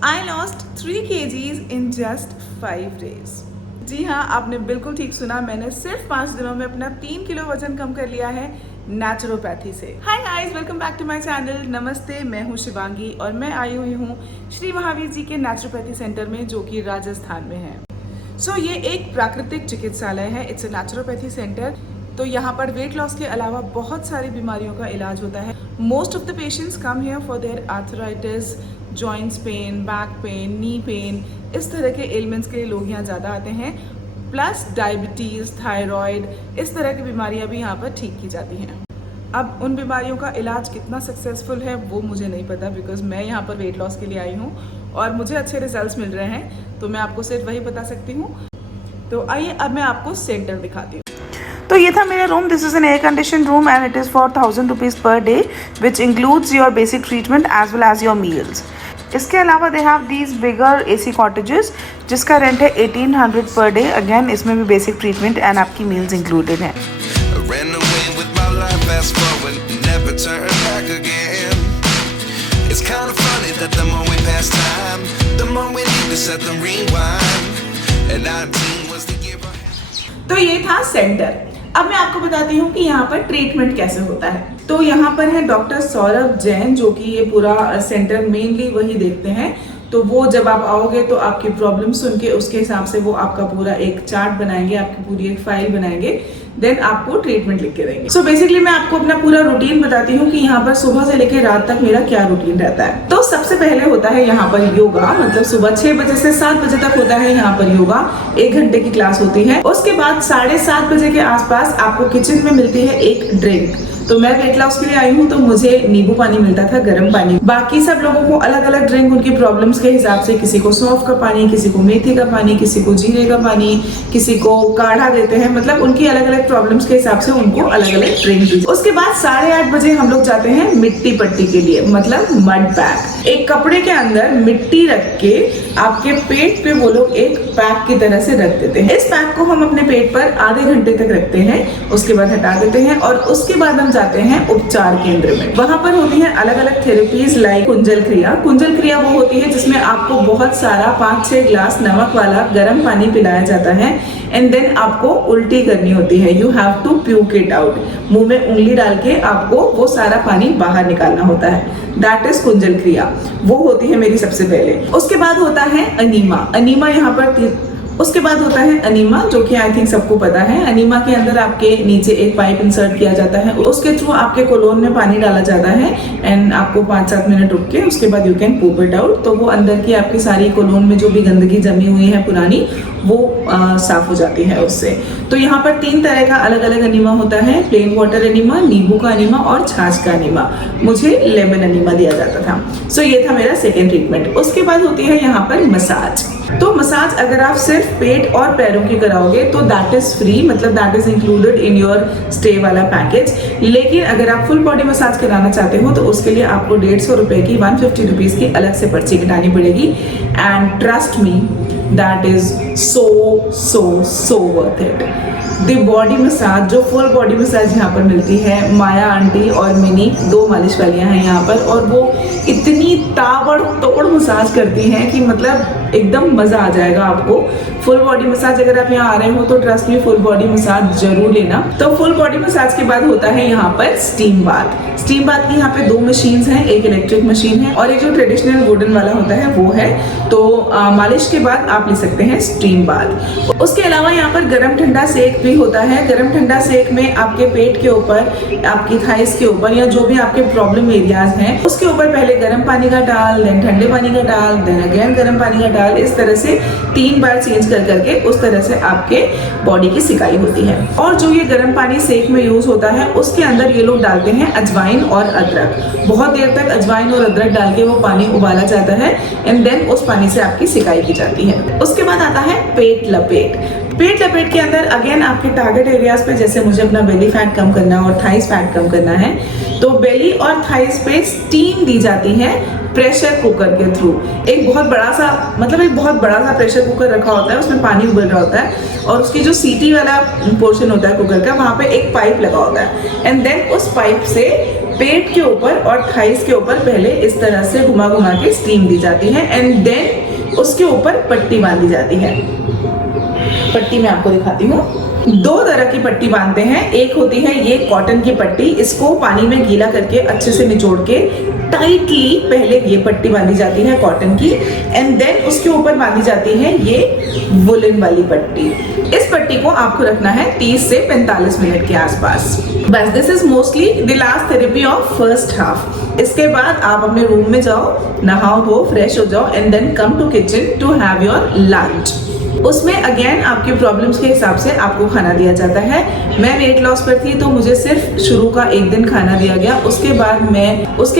I lost 3 kgs in just 5 days. जी हाँ, आपने बिल्कुल ठीक सुना। मैंने सिर्फ 5 दिनों में अपना 3 किलो वजन कम कर लिया है नेचुरोपैथी से। Hi guys, welcome back to my channel. नमस्ते, मैं हूँ शिवांगी और मैं आई हुई हूँ श्री महावीर जी के नेचुरोपैथी सेंटर में, जो कि राजस्थान में है। ये एक प्राकृतिक चिकित्सालय है। It's a naturopathy centre. तो यहाँ पर वेट लॉस के अलावा बहुत सारी बीमारियों का इलाज होता है। Most of the patients come here for their arthritis, joints pain, back pain, knee pain, इस तरह के एलिमेंट्स के लिए लोग यहाँ ज़्यादा आते हैं। प्लस डायबिटीज़, थायराइड, इस तरह की बीमारियाँ भी यहाँ पर ठीक की जाती हैं। अब उन बीमारियों का इलाज कितना सक्सेसफुल है वो मुझे नहीं पता, बिकॉज मैं यहाँ पर वेट लॉस के लिए आई हूँ और मुझे अच्छे रिजल्ट्स मिल रहे हैं, तो मैं आपको सिर्फ वही बता सकती हूँ। तो आइए अब मैं आपको सेंटर दिखाती हूँ। तो ये था मेरा room. This is an air condition room and it is for 1000 rupees per day, which includes your basic treatment as well as your meals. इसके अलावा they have these bigger AC cottages जिसका rent है 1800 per day. Again इसमें भी basic treatment and आपकी meals included हैं। तो ये था सेंटर। अब मैं आपको बताती हूँ कि यहाँ पर ट्रीटमेंट कैसे होता है। तो यहाँ पर है डॉक्टर सौरभ जैन, जो कि ये पूरा सेंटर मेनली वही देखते हैं। तो वो जब आप आओगे तो आपकी प्रॉब्लम सुन के उसके हिसाब से वो आपका पूरा एक चार्ट बनाएंगे, आपकी पूरी एक फाइल बनाएंगे, देन आपको ट्रीटमेंट लिख के देंगे। बेसिकली मैं आपको अपना पूरा रूटीन बताती हूँ कि यहाँ पर सुबह से लेकर रात तक मेरा क्या रूटीन रहता है। तो सबसे पहले होता है यहाँ पर योगा, मतलब सुबह 6 बजे से 7 बजे तक होता है यहाँ पर योगा। 1 घंटे की क्लास होती है। उसके बाद 7:30 बजे के आसपास आपको किचन में मिलती है एक ड्रिंक। तो मैं वेट लॉस के लिए आई हूँ तो मुझे नींबू पानी मिलता था, गर्म पानी। बाकी सब लोगों को अलग अलग ड्रिंक उनकी प्रॉब्लम्स के हिसाब से, किसी को सौंफ का पानी, किसी को मेथी का पानी, किसी को जीरे का पानी, किसी को काढ़ा देते हैं। मतलब उनकी अलग अलग प्रॉब्लम्स के हिसाब से उनको अलग अलग ड्रिंक दी। उसके बाद 8:30 बजे हम लोग जाते हैं मिट्टी पट्टी के लिए, मतलब मड पैक। एक कपड़े के अंदर मिट्टी रख के आपके पेट पे वो लोग एक पैक की तरह से रख देते हैं। इस पैक को हम अपने पेट पर आधे घंटे तक रखते हैं, उसके बाद हटा देते हैं और उसके बाद हम जाते हैं उपचार केंद्र में। वहां पर होती है अलग अलग थेरेपीज लाइक कुंजल क्रिया। कुंजल क्रिया वो होती है जिसमें आपको बहुत सारा 5-6 ग्लास नमक वाला गर्म पानी पिलाया जाता है एंड देन आपको उल्टी करनी होती है। You have to puke it out. मुंह में उंगली डाल के आपको वो सारा पानी बाहर निकालना होता है। दैट इज कुंजल क्रिया। वो होती है मेरी सबसे पहले। उसके बाद होता है अनीमा। अनीमा यहाँ पर उसके बाद होता है अनीमा, जो कि आई थिंक सबको पता है। अनीमा के अंदर आपके नीचे एक पाइप इंसर्ट किया जाता है, उसके थ्रू आपके कोलोन में पानी डाला जाता है एंड आपको 5-7 मिनट रुक के उसके बाद you can poop it out. तो वो अंदर की आपकी सारी कोलोन में जो भी गंदगी जमी हुई है पुरानी, वो साफ हो जाती है उससे। तो यहाँ पर 3 तरह का अलग अलग अनीमा होता है। प्लेन वाटर अनीमा, नींबू का अनीमा और छाछ का अनीमा। मुझे लेमन अनीमा दिया जाता था। ये था मेरा सेकेंड ट्रीटमेंट। उसके बाद होती है यहाँ पर मसाज। तो मसाज अगर आप सिर्फ पेट और पैरों की कराओगे तो दैट इज फ्री, मतलब that is included in your stay वाला पैकेज। लेकिन अगर आप फुल बॉडी मसाज कराना चाहते हो तो उसके लिए आपको 150 रुपए की, 150 रुपीज की अलग से पर्ची कटानी पड़ेगी। And trust me, that is so worth it। The body massage, जो फुल बॉडी मसाज यहाँ पर मिलती है, माया आंटी और मिनी 2 मालिश वालियाँ हैं यहाँ पर, और वो इतनी ताबड़तोड़ मसाज करती हैं कि मतलब एकदम मजा आ जाएगा आपको। फुल बॉडी मसाज अगर आप यहाँ आ रहे हो तो ट्रस्ट में फुल बॉडी मसाज जरूर लेना। तो फुल बॉडी मसाज के बाद होता है यहाँ पर स्टीम बाथ। स्टीम बाथ की यहाँ पे 2 मशीन्स हैं, एक इलेक्ट्रिक मशीन है और एक जो ट्रेडिशनल वुडन वाला होता है वो है। तो मालिश के बाद आप ले सकते हैं स्टीम बाथ। उसके अलावा यहाँ पर गर्म ठंडा सेक भी होता है। गर्म ठंडा सेक में आपके पेट के ऊपर, आपकी थाइस के ऊपर या जो भी आपके प्रॉब्लम एरियाज हैं उसके ऊपर पहले गर्म पानी का डाल, देन ठंडे पानी का डाल, देन अगेन गर्म पानी का डाल। इस तरह से 3 बार चेंज करके उस तरह से आपके बॉडी की सिकाई होती है। और जो ये गर्म पानी सेक में यूज होता है उसके अंदर ये लोग डालते हैं अजवाइन और अदरक। बहुत देर तक अजवाइन और अदरक डाल के वो पानी उबाला जाता है एंड देन उस पानी से आपकी सिकाई की जाती है। उसके बाद आता है पेट लपेट। पेट लपेट के अंदर अगेन आपके टारगेट एरियाज पे, जैसे मुझे अपना बेली फैट कम करना है और थाइस फैट कम करना है, तो बेली और थाइस पे स्टीम दी जाती है प्रेशर कुकर के थ्रू। एक बहुत बड़ा सा प्रेशर कुकर रखा होता है, उसमें पानी उबल रहा होता है और उसकी जो सीटी वाला पोर्शन होता है कुकर का, वहाँ पे एक पाइप लगा होता है एंड देन उस पाइप से पेट के ऊपर और थाइस के ऊपर पहले इस तरह से घुमा घुमा के स्टीम दी जाती है एंड देन उसके ऊपर पट्टी बांधी जाती है। पट्टी मैं आपको दिखाती हूँ। 2 तरह की पट्टी बांधते हैं। एक होती है ये कॉटन की पट्टी, इसको पानी में गीला करके अच्छे से निचोड़ के टाइटली पहले ये पट्टी बांधी जाती है कॉटन की एंड देन उसके ऊपर बांधी जाती है ये वुलन वाली पट्टी। इस पट्टी को आपको रखना है 30 से 45 मिनट के आसपास। बस this is mostly the last therapy of first half. इसके बाद आप अपने रूम में जाओ, नहाओ धो, फ्रेश हो जाओ and then come to kitchen to have your lunch. उसमें अगेन आपके प्रॉब्लम्स के हिसाब से आपको खाना दिया जाता है। मैं वेट लॉस पर थी तो मुझे सिर्फ शुरू का 1 दिन खाना दिया गया, उसके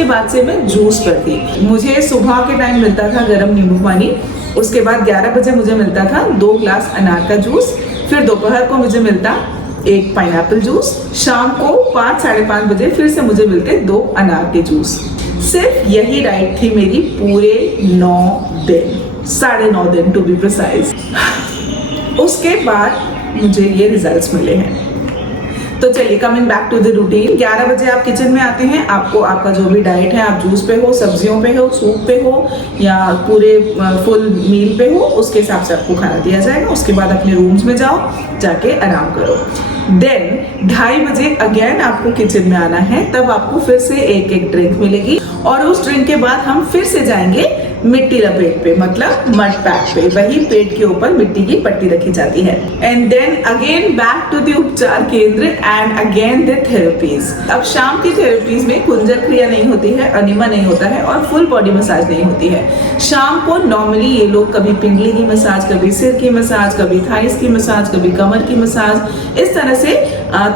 बाद से मैं जूस पर थी। मुझे सुबह के टाइम मिलता था गर्म नींबू पानी, उसके बाद 11 बजे मुझे मिलता था 2 ग्लास अनार का जूस, फिर दोपहर को मुझे मिलता 1 पाइनएप्पल जूस, शाम को 5 साढ़े 5 बजे फिर से मुझे मिलते 2 अनार के जूस। सिर्फ यही डाइट थी मेरी पूरे 9 दिन, 9.5 दिन टू बी प्रिसाइज। उसके बाद मुझे ये रिजल्ट्स मिले हैं। तो चलिए coming back to the routine, 11 बजे आप किचन में आते हैं। आपको आपका जो भी डाइट है, आप जूस पे हो, सब्जियों पे हो, सूप पे हो या पूरे फुल मील पे हो, उसके हिसाब से आपको खाना दिया जाएगा। उसके बाद अपने रूम्स में जाओ, जाके आराम करो। देन 2:30 बजे अगेन आपको किचन में आना है, तब आपको फिर से एक ड्रिंक मिलेगी और उस ड्रिंक के बाद हम फिर से जाएंगे मिट्टी लपेट पे, मतलब मड पैक पे। वही पेट के ऊपर मिट्टी की पट्टी रखी जाती है and then again back to the उपचार केंद्र एंड अगेन द थेरेपीज। अब शाम की थेरेपीज में कुंजर क्रिया नहीं होती है, अनिमा नहीं होता है और फुल बॉडी मसाज नहीं होती है। शाम को नॉर्मली ये लोग कभी पिंडली की मसाज, कभी सिर की मसाज, कभी थाइस की मसाज, कभी कमर की मसाज, इस तरह से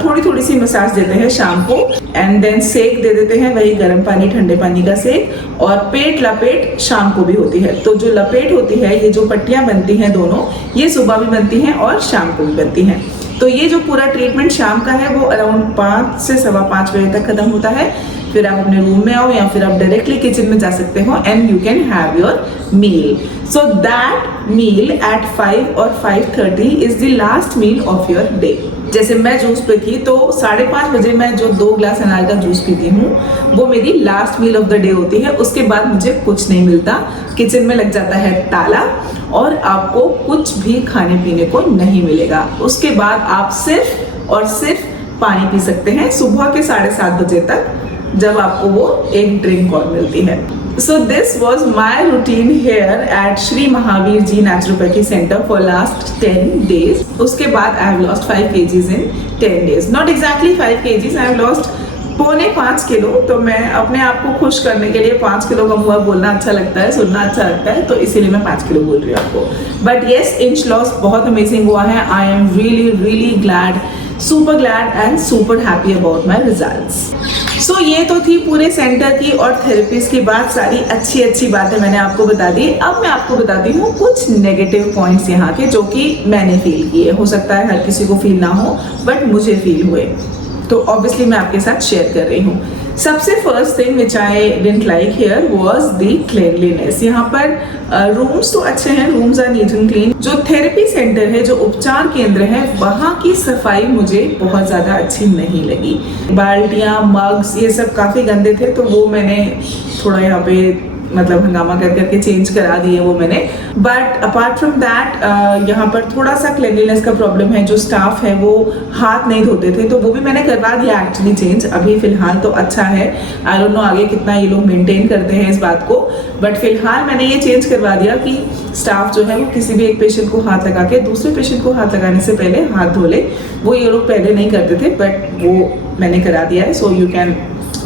थोड़ी थोड़ी सी मसाज देते हैं शाम को एंड देन सेक दे देते हैं, वही गर्म पानी ठंडे पानी का सेक। और पेट लपेट शाम को भी होती है। तो जो लपेट होती है, ये जो पट्टियां बनती हैं दोनों, ये सुबह भी बनती हैं और शाम को भी बनती हैं। तो ये जो पूरा ट्रीटमेंट शाम का है वो अराउंड 5 से 5:15 बजे तक खत्म होता है। फिर आप अपने रूम में आओ या फिर आप डायरेक्टली किचन में जा सकते हो and you can have your meal. So that meal at 5 और 5:30 is the last meal of your day. जैसे मैं जूस पे थी तो 5:30 बजे मैं जो 2 ग्लास अनार का जूस पीती हूँ वो मेरी last meal of the day होती है। उसके बाद मुझे कुछ नहीं मिलता, किचन में लग जाता है ताला और आपको कुछ भी खाने पीने को नहीं मिलेगा। उसके बाद आप सिर्फ और सिर्फ पानी पी सकते हैं सुबह के 7:30 बजे तक, जब आपको वो एक ड्रिंक और मिलती है। So this was my routine here at Shri Mahavir Ji Naturopathy Center for last 10 days. उसके बाद I have lost 5 kgs in 10 days. Not exactly 5 kgs, I have lost 4.5 kilo. तो मैं अपने आप को खुश करने के लिए 5 किलो कम हुआ बोलना अच्छा लगता है, सुनना अच्छा लगता है, तो इसीलिए मैं 5 किलो बोल रही हूँ आपको। बट येस, इंच लॉस बहुत अमेजिंग हुआ है। I am really glad, super glad and super happy about my results. So ये तो थी पूरे सेंटर की और थेरेपीज की बात। सारी अच्छी बातें मैंने आपको बता दी। अब मैं आपको बताती हूँ कुछ नेगेटिव पॉइंट्स यहाँ के जो कि मैंने फील किए। हो सकता है हर किसी को फील ना हो, बट मुझे फील हुए, तो ऑब्वियसली मैं आपके साथ शेयर कर रही हूँ। सबसे first thing which I didn't like here was the cleanliness. यहाँ पर रूम्स तो अच्छे हैं, rooms are neat and clean. जो थेरेपी सेंटर है, जो उपचार केंद्र है, वहाँ की सफाई मुझे बहुत ज़्यादा अच्छी नहीं लगी। बाल्टियाँ, मग्स, ये सब काफ़ी गंदे थे, तो वो मैंने थोड़ा यहाँ पे मतलब हंगामा कर करके चेंज करा दिए वो मैंने। बट अपार्ट फ्रॉम दैट यहाँ पर थोड़ा सा क्लीनलीनेस का प्रॉब्लम है। जो स्टाफ है वो हाथ नहीं धोते थे, तो वो भी मैंने करवा दिया एक्चुअली चेंज। अभी फिलहाल तो अच्छा है, आई डोंट नो आगे कितना ये लोग मेंटेन करते हैं इस बात को, बट फिलहाल मैंने ये चेंज करवा दिया कि स्टाफ जो है वो किसी भी एक पेशेंट को हाथ लगा के दूसरे पेशेंट को हाथ लगाने से पहले हाथ धो ले। वो ये लोग पहले नहीं करते थे, बट वो मैंने करा दिया है, so you can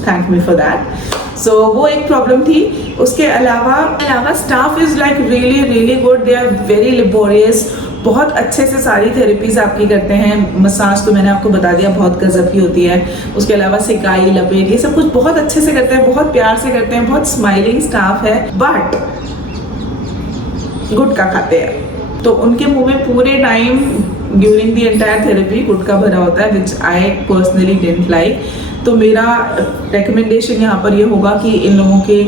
thank me for that. So वो एक प्रॉब्लम थी। उसके अलावा staff is like really good, they are very laborious, बहुत अच्छे से सारी थेरेपीज आपकी करते हैं। मसाज तो मैंने आपको बता दिया बहुत गजब की होती है। उसके अलावा सिकाई, लपेट, ये सब कुछ बहुत अच्छे से करते हैं, बहुत प्यार से करते हैं, बहुत स्माइलिंग स्टाफ है। बट गुटखा खाते हैं, तो उनके मुंह में पूरे time during the entire therapy गुटखा भरा होता है, which I personally didn't like. तो मेरा रिकमेंडेशन यहाँ पर ये होगा कि इन लोगों के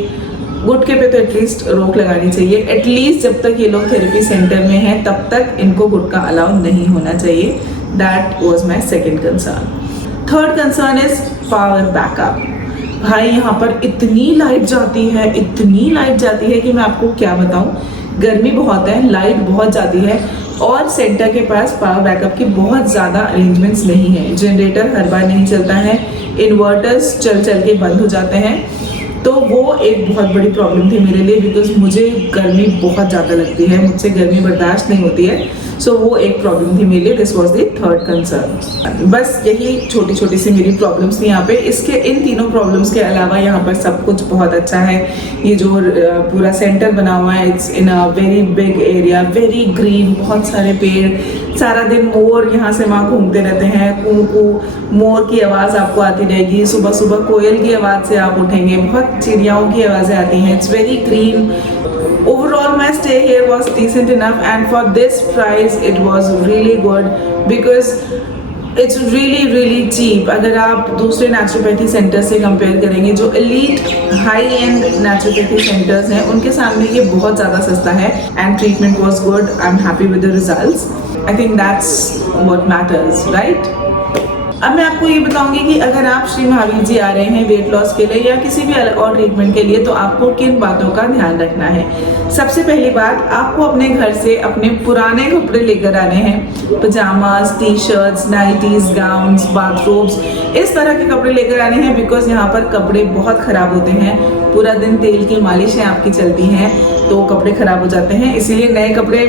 गुटखे पे तो एटलीस्ट रोक लगानी चाहिए। एटलीस्ट जब तक ये लोग थेरेपी सेंटर में हैं तब तक इनको गुटखा अलाउ नहीं होना चाहिए। That was my second concern. Third concern is power backup. भाई यहाँ पर इतनी लाइट जाती है कि मैं आपको क्या बताऊँ। गर्मी बहुत है, लाइट बहुत जाती है और सेंटर के पास पावर बैकअप की बहुत ज़्यादा अरेंजमेंट्स नहीं है। जनरेटर हर बार नहीं चलता है, इन्वर्टर्स चल के बंद हो जाते हैं। तो वो एक बहुत बड़ी प्रॉब्लम थी मेरे लिए, बिकॉज मुझे गर्मी बहुत ज़्यादा लगती है, मुझसे गर्मी बर्दाश्त नहीं होती है। सो वो एक प्रॉब्लम थी मेरे लिए। This was the third concern. बस यही छोटी छोटी सी मेरी प्रॉब्लम्स थी यहाँ पे। इसके इन तीनों प्रॉब्लम्स के अलावा यहाँ पर सब कुछ बहुत अच्छा है। ये जो पूरा सेंटर बना हुआ है, it's in a very big area, very green, बहुत सारे पेड़, सारा दिन मोर यहाँ से वहाँ घूमते रहते हैं। कू कू मोर की आवाज़ आपको आती रहेगी, सुबह सुबह कोयल की आवाज़ से आप उठेंगे, बहुत चिड़ियाओं की आवाज़ें आती हैं। It's very green. Overall, my stay here was decent enough, and for this price, it was really good because it's really cheap. अगर आप दूसरे नेचुरोपैथी सेंटर से कंपेयर करेंगे, जो elite high and naturopathy centres हैं, उनके सामने ये बहुत ज़्यादा सस्ता है। And treatment was good. I'm happy with the results. I think that's what matters, right? अब मैं आपको ये बताऊंगी कि अगर आप श्री महावीर जी आ रहे हैं वेट लॉस के लिए या किसी भी और ट्रीटमेंट के लिए, तो आपको किन बातों का ध्यान रखना है। सबसे पहली बात, आपको अपने घर से अपने पुराने कपड़े लेकर आने हैं। Pyjamas, T shirts, nighties, gowns, bathrobes, इस तरह के कपड़े लेकर आने हैं, बिकॉज यहाँ पर कपड़े बहुत खराब होते हैं। पूरा दिन तेल की मालिशें आपकी चलती हैं, तो कपड़े खराब हो जाते हैं। इसीलिए नए कपड़े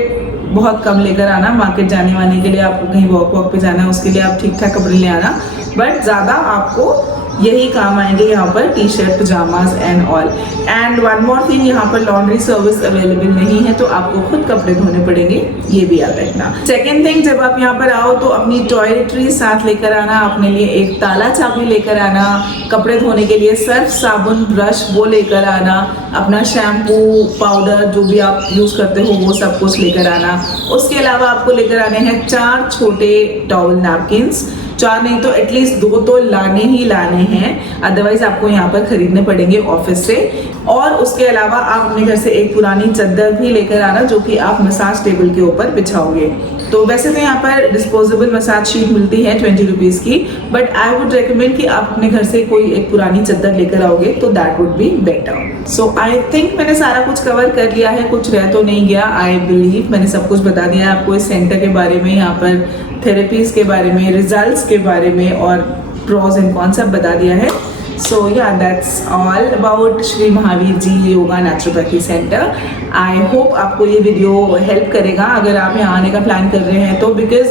बहुत कम लेकर आना। मार्केट जाने वाने के लिए, आपको कहीं वॉक पे जाना है, उसके लिए आप ठीक ठाक कपड़े ले आना, बट ज़्यादा आपको यही काम आएंगे यहाँ पर, T shirt, pyjamas and all. And one more thing, यहाँ पर लॉन्ड्री सर्विस अवेलेबल नहीं है, तो आपको खुद कपड़े धोने पड़ेंगे, ये भी याद रखना। सेकेंड थिंग, जब आप यहाँ पर आओ तो अपनी टॉयलेटरी साथ लेकर आना, अपने लिए एक ताला चाबी लेकर आना, कपड़े धोने के लिए सर्फ, साबुन, ब्रश वो लेकर आना, अपना शैम्पू, पाउडर जो भी आप यूज़ करते हो वो सब कुछ लेकर आना। उसके अलावा आपको लेकर आने हैं 4 छोटे टॉवल नैपकिन्स, 4 नहीं तो एटलीस्ट 2 तो लाने ही लाने हैं, अदरवाइज आपको यहाँ पर खरीदने पड़ेंगे ऑफिस से। और उसके अलावा आप अपने घर से एक पुरानी चादर भी लेकर आना, जो कि आप मसाज टेबल के ऊपर बिछाओगे। तो वैसे तो यहाँ पर डिस्पोजेबल मसाज शीट मिलती है 20 रुपीज़ की, बट आई वुड रिकमेंड कि आप अपने घर से कोई एक पुरानी चादर लेकर आओगे तो that would be better. So I think मैंने सारा कुछ कवर कर लिया है, कुछ रह तो नहीं गया। आई बिलीव मैंने सब कुछ बता दिया है आपको इस सेंटर के बारे में, यहाँ पर थेरेपीज के बारे में, रिजल्ट्स के बारे में और प्रोज एंड कॉन्स सब बता दिया है। So yeah that's all about Shri Mahavir ji yoga naturopathy centre. I hope आपको ये वीडियो हेल्प करेगा अगर आप यहाँ आने का प्लान कर रहे हैं तो, बिकॉज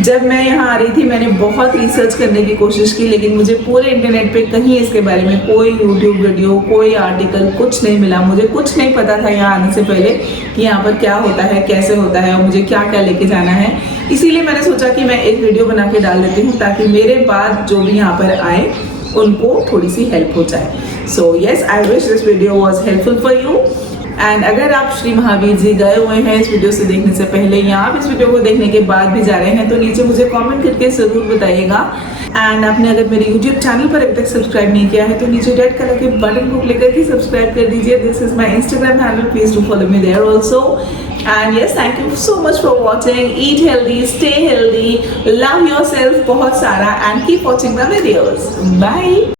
जब मैं यहाँ आ रही थी मैंने बहुत रिसर्च करने की कोशिश की, लेकिन मुझे पूरे इंटरनेट पे कहीं इसके बारे में कोई यूट्यूब वीडियो, कोई आर्टिकल, कुछ नहीं मिला। मुझे कुछ नहीं पता था यहाँ आने से पहले कि यहाँ पर क्या होता है, कैसे होता है और मुझे क्या क्या लेके जाना है। इसीलिए मैंने सोचा कि मैं एक वीडियो बना के डाल देती हूँ, ताकि मेरे बाद जो भी यहाँ पर आए उनको थोड़ी सी हेल्प हो जाए। So yes, I wish this video was helpful for you. And अगर आप श्री महावीर जी गए हुए हैं इस वीडियो से देखने से पहले, या आप इस वीडियो को देखने के बाद भी जा रहे हैं, तो नीचे मुझे कमेंट करके ज़रूर बताइएगा। एंड आपने अगर मेरे यूट्यूब चैनल पर अभी तक सब्सक्राइब नहीं किया है तो नीचे रेड कलर के बटन को क्लिक करके सब्सक्राइब कर दीजिए। This is my Instagram handle, please do follow me there also. And yes, thank you so much for watching. Eat healthy, stay healthy, love yourself बहुत सारा, and keep watching the videos. Bye.